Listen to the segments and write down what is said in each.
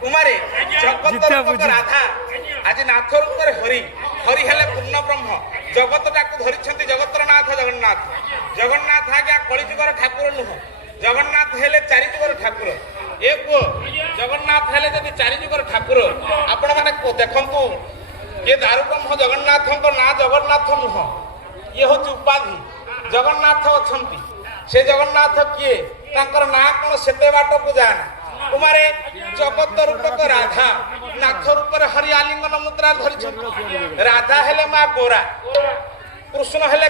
কুমারী জগত রাধা আজ নাথ রূপে হরি হরি হেলে পূর্ণ ব্রহ্ম জগতটাকে ধরিଛନ୍ତି জগতর নাথ জগন্নাথ জগন্নাথ আজ্ঞା কলিযুগর ঠাকুর নুহ জগন্নাথ হেলে চারি যুগর ঠাকুর এ পুଅ জগন্নাথ হেলে যদি চারি যুগর ঠাকুর ଆପଣ ମାନେ ଦେଖନ୍ତୁ ଏ ଦାରୁବ୍ରହ୍ମ ଜଗନ୍ନାଥଙ୍କ ନାଁ ଜଗନ୍ନାଥ ନୁହଁ ଇଏ ହେଉଛି ଉପାଧି ଜଗନ୍ନାଥ ଅଛନ୍ତି ସେ ଜଗନ୍ନାଥ କିଏ ତାଙ୍କର ନାଁ କ'ଣ ସେତେ ବାଟକୁ ଯାଆନା କୁମାରେ ଜଗତ ରୂପକ ରାଧା ନାଥ ରୂପରେ ହରି ଆଲିଙ୍ଗନ ମୁଦ୍ରା ଧରିଛନ୍ତି ରାଧା ହେଲେ ମା ଗୋରା କୃଷ୍ଣ ହେଲେ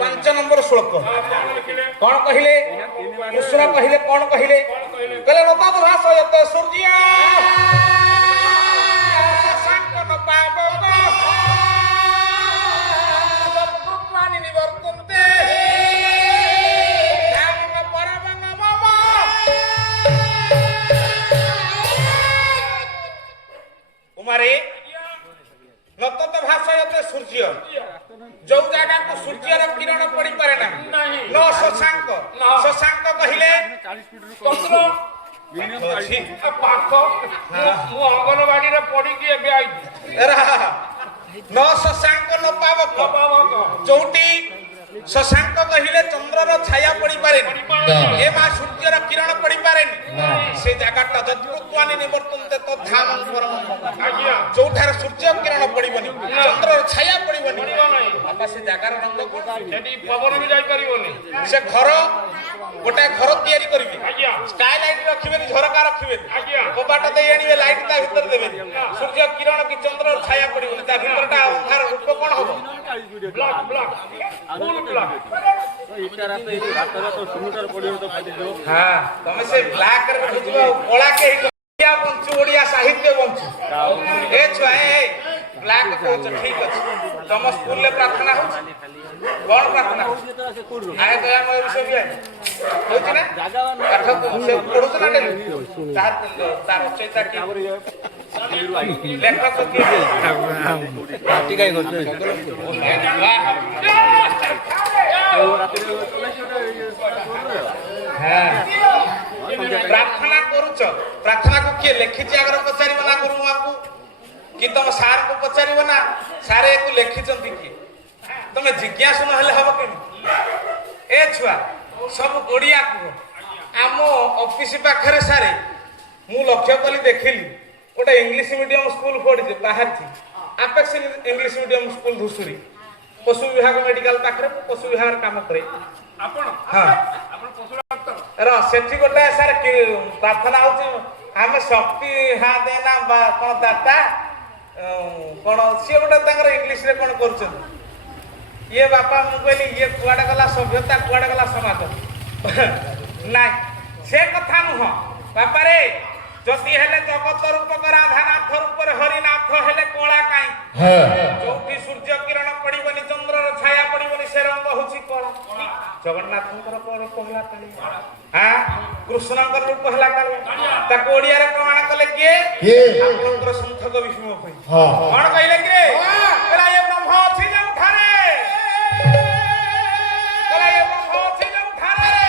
ପାଞ୍ଚ ନମ୍ବର ଶ୍ଲୋକ କଣ କହିଲେ କୃଷ୍ଣ କହିଲେ କଣ କହିଲେ କହିଲେ ନତାଦ ଭାଷ ଏତେ ସୂର୍ଯ୍ୟ କୁମାରୀ ନତତ ଭାଷୟତେ ସୂର୍ଯ୍ୟ ଯୋଉ ଜାଗାକୁ ସୂର୍ଯ୍ୟର କିରଣ ପଡି ପାରେ ନା ନ ଶଶାଙ୍କ ଶଶାଙ୍କ କହିଲେ ମୁଁ ଅଙ୍ଗନବାଡିରେ ପଢିକି ଏବେ ଆଇଛି ନ ଶଶାଙ୍କ ନ ପାବକ ଯୋଉଠି ଶଶାଙ୍କ କହିଲେ ଚନ୍ଦ୍ରର ଛାୟା ପଡି ପାରେନି ଏ ମା ସୂର୍ଯ୍ୟର କିରଣ ପଡି ପାରେନି ସେ ଜାଗାଟା ଯତ୍କୃତ୍ୱାନି ନିବର୍ତ୍ତନ୍ତେ ତଦ୍ଧାମ ପରମ ଯୋଉଠାରେ ସୂର୍ଯ୍ୟ କିରଣ ପଡିବନି ଚନ୍ଦ୍ରର ଛାୟା ପଡିବନି ବାପା ସେ ଜାଗାର ରଙ୍ଗ କଣ ସେଠି ପବନ ବି ଯାଇପାରିବନି ସେ ଘର ଗୋଟାଏ ଘର ତିଆରି କରିବେ ସ୍କାଏ ଲାଇଟ ରଖିବେନି ଝରକା ରଖିବେନି କବାଟ ଦେଇ ଆଣିବେ ଲାଇଟ ତା ଭିତରେ ଦେବେନି ସୂର୍ଯ୍ୟ କିରଣ କି ଚନ୍ଦ୍ରର ଛାୟା ପଡିବନି ତା ଭିତରଟା ଅନ୍ଧାର ରୂପ କଣ ହବ ବ୍ଲାକ୍ ବ୍ଲାକ୍ ତମେ ସେ ବ୍ଲାକ୍ ରେ ବୁଝିବ କଳା କେହି ବଞ୍ଚୁ ଓଡିଆ ସାହିତ୍ୟ ବଞ୍ଚୁ ଏ ଛୁଆ ବ୍ଲାକ୍ କହୁଛ ଠିକ ଅଛି ତମ ସ୍କୁଲରେ ପ୍ରାର୍ଥନା ହଉଛି କଣ ପ୍ରାର୍ଥନା ହଉଛି ଆୟ ଦୟାମୟ ବିଷୟ ହଉଛି ନା ପାଠ ସେ ପଢୁଛ ନା ତାର ରଚୟିତା କି ଲେଖକ କିଏ ପ୍ରାର୍ଥନା କରୁଛ ପ୍ରାର୍ଥନାକୁ କିଏ ଲେଖିଛି ଆଗରେ ପଚାରିବ ନା ଗୁରୁମାଙ୍କୁ କି ତମ ସାର୍ କୁ ପଚାରିବ ନା ସାର୍ ଏକୁ ଲେଖିଛନ୍ତି କିଏ ତମେ ଜିଜ୍ଞାସୁ ନହେଲେ ହବ କେମିତି ଏ ଛୁଆ ସବୁ ଓଡ଼ିଆ କୁହ ଆମ ଅଫିସ ପାଖରେ ସାରେ ମୁଁ ଲକ୍ଷ୍ୟ କଲି ଦେଖିଲି ଗୋଟେ ଇଂଲିଶ ମିଡିୟମ ସ୍କୁଲ ପଢିଛି ବାହାରିଛି ଆପେକ୍ସ ଇଂଲିଶ ମିଡିୟମ ସ୍କୁଲ ଧୂସୁରୀ ପଶୁ ବିଭାଗ ମେଡିକାଲ ପାଖରେ ପଶୁ ବିଭାଗରେ କାମ କରେ ଆପଣ ସେଠି ଗୋଟେ ସାର୍ ପ୍ରାର୍ଥନା ହଉଛି ଆମେ ଶକ୍ତି ହା ଦେନା ବା କଣ ଦାତା କଣ ସିଏ ଗୋଟେ ତାଙ୍କର ଇଂଲିଶରେ କଣ କରୁଛନ୍ତି ଇଏ ବାପା ମୁଁ କହିଲି ଇଏ କୁଆଡେ ଗଲା ସଭ୍ୟତା କୁଆଡେ ଗଲା ସମାଜ ନାଇଁ ସେ କଥା ନୁହଁ ବାପାରେ ଯଦି ହେଲେ ଜଗତ ରୂପକ ରାଧା ନାଥ ରୂପରେ ହରିନାଥ ହେଲେ କଳା କାଇଁ ଯୋଉଠି ସୂର୍ଯ୍ୟ କିରଣ ପଡିବନି ଚନ୍ଦ୍ରର ଛାୟା ପଡିବନି ସେ ରଙ୍ଗ ହଉଛି କଳା ଜଗନ୍ନାଥଙ୍କର ରୂପ ହେଲା କାଳିଆ କୃଷ୍ଣଙ୍କର ରୂପ ହେଲା କାଳିଆ ତାକୁ ଓଡିଆରେ ପ୍ରମାଣ କଲେ କିଏ ଆପଣଙ୍କର ସନ୍ଥ କବି ଭୀମ ଭୋଇ କଣ କହିଲେ କିରେ ଏ ବ୍ରହ୍ମ ଅଛି ଯେଉଁଠାରେ ବ୍ରହ୍ମ ଅଛି ଯେଉଁଠାରେ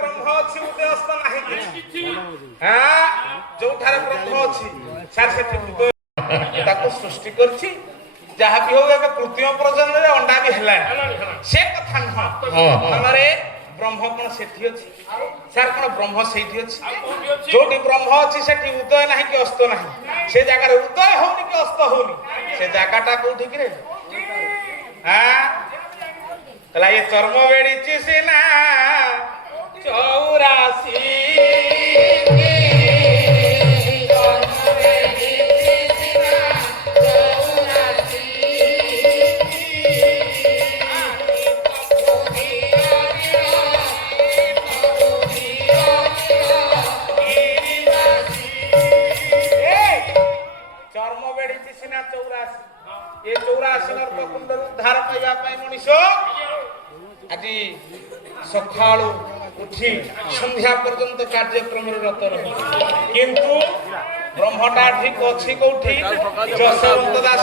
ବ୍ରହ୍ମ ଅଛି ଉଦୟ ଅସ୍ତ ନାହିଁ କିଛି। ହଁ ଯୋଉଠାରେ ବ୍ରହ୍ମ ଅଛି ସାର୍ ସେଠି ଉଦୟ ତାକୁ ସୃଷ୍ଟି କରିଛି। ଯାହା ବି ହଉ ଏବେ କୃତ୍ରିମ ପ୍ରଜନନରେ ଅଣ୍ଡା ବି ହେଲାଣି ସେ କଥା ନୁହଁ। ଫଳରେ ବ୍ରହ୍ମ କଣ ସେଠି ଅଛି ସାର୍? କଣ ବ୍ରହ୍ମ ସେଇଠି ଅଛି? ଯୋଉଠି ବ୍ରହ୍ମ ଅଛି ସେଠି ଉଦୟ ନାହିଁ କି ଅସ୍ତ ନାହିଁ। ସେ ଜାଗାରେ ଉଦୟ ହଉନି କି ଅସ୍ତ ହଉନି। ସେ ଜାଗାଟା କୋଉଠି କିରେ? ହେଲା ଏ ଚର୍ମ ବେଡ଼ିଛି ସିନା 84 ଏ 84 ନର୍କକୁଣ୍ଡରୁ ଉଦ୍ଧାର ପାଇବା ପାଇଁ ମଣିଷ ଆଜି ସକାଳୁ ଉଠି ସନ୍ଧ୍ୟା ପର୍ଯ୍ୟନ୍ତ କାର୍ଯ୍ୟକ୍ରମରେ ରତ ରହେ। କିନ୍ତୁ ବ୍ରହ୍ମଟା ଠିକ ଅଛି କୋଉଠି? ଯଶୋବନ୍ତ ଦାସ